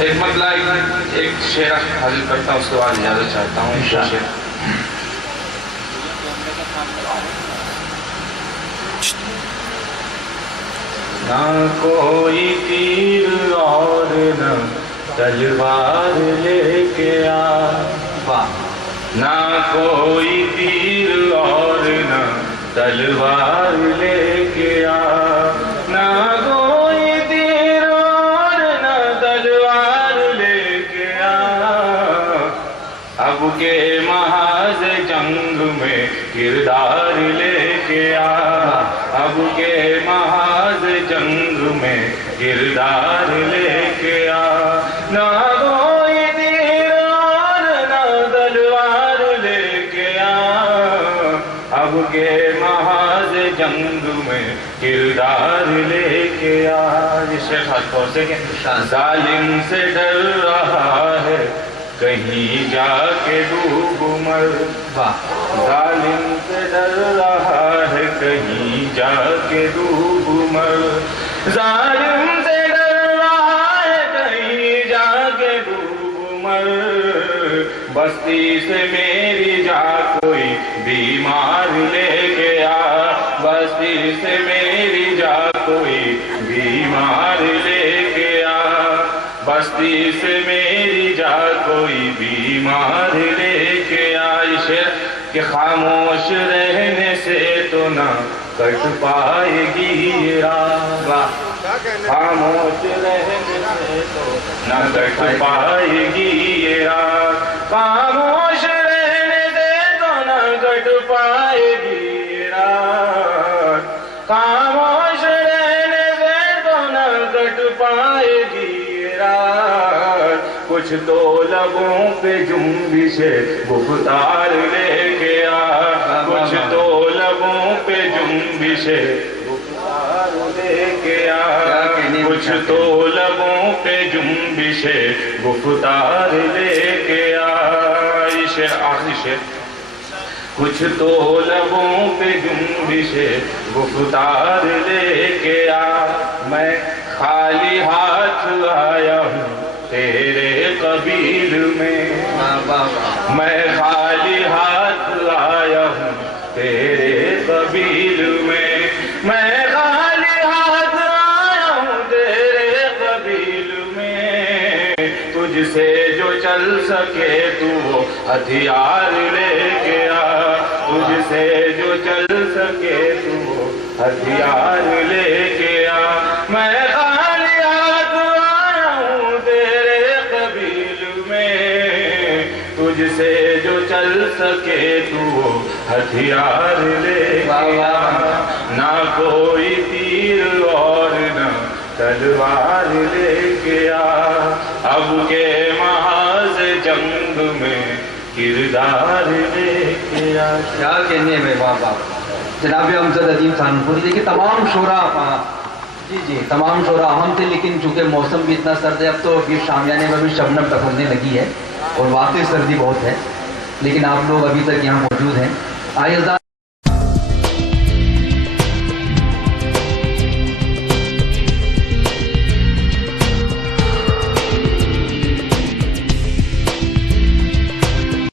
ایک مطلب ایک شعر حاضر کرتا ہوں، اس کے بعد اجازت چاہتا ہوں. ایک شعر نہ کوئی تیر اور نہ تلوار لے کے آ، نہ کوئی تیر اور نہ تلوار لے کے آ، نہ کوئی تیر اور نہ تلوار لے کے آ، اب کے محاذ جنگ میں کردار لے کے آ، اب کے محاذ جنگ میں کردار لے کے آ، نہ کوئی تیر اور نہ تلوار لے کے آ، اب کے محاذ جنگ میں کردار لے کے آ. اس سے خاص طور سے کہ ظالم سے ڈر رہا ہے کہیں جا کے ڈوب مر، ظالم سے ڈر رہا ہے کہیں جا کے ڈوب مر، ظالم سے ڈر رہا ہے کہیں جا کے ڈوب مر، بستی سے میری جا کوئی بیمار لے کے آ، بستی سے میری جا کوئی بیمار لے کے آ، بستی سے میری جا کوئی بیمار لے کے آ. کہ خاموش رہنے سے تو نہ کٹ پائے گی یہ راہ، خاموش رہنے سے تو نہ کٹ پائے گی یہ راہ، خاموش رہنے سے تو نہ کٹ پائے گی یہ راہ، خاموش رہنے سے تو نہ کٹ پائے گی یہ راہ، کچھ تو لبوں پہ جنبش گفتار لے کے آ، کچھ تو لبوں پہ جنبش گفتار لے کے آ، کچھ تو لبوں پہ جنبش گفتار لے کے آ. یہ شعر آخری شعر. کچھ تو لبوں پہ جنبش گفتار لے کے آ، میں خالی ہاتھ آیا ہوں تیرے قبیل میں، میں خالی ہاتھ آیا ہوں تیرے قبیل میں، میں خالی ہاتھ آیا ہوں تیرے قبیل میں، تجھ سے جو چل سکے تو وہ ہتھیار لے کے آ، تجھ سے جو چل سکے تو وہ ہتھیار لے کے آ، میں خالی ہاتھ آیا ہوں تیرے قبیل میں، تجھ سے جو چل سکے تو وہ ہتھیار لے کے آ، نہ کوئی تیر اور نہ تلوار لے کے آ، اب کے محاذ جنگ میں کردار لے کے آ. کیا کہنے میں بابا جناب امجد عظیم سہارنپوری. دیکھیے تمام شعراء تمام شعراء اہم تھے، لیکن چونکہ موسم بھی اتنا سرد ہے، اب تو ابھی شامیانے میں بھی شبنم ٹپکنے لگی ہے اور واقعی سردی بہت ہے، لیکن آپ لوگ ابھی تک یہاں موجود ہیں. آئیے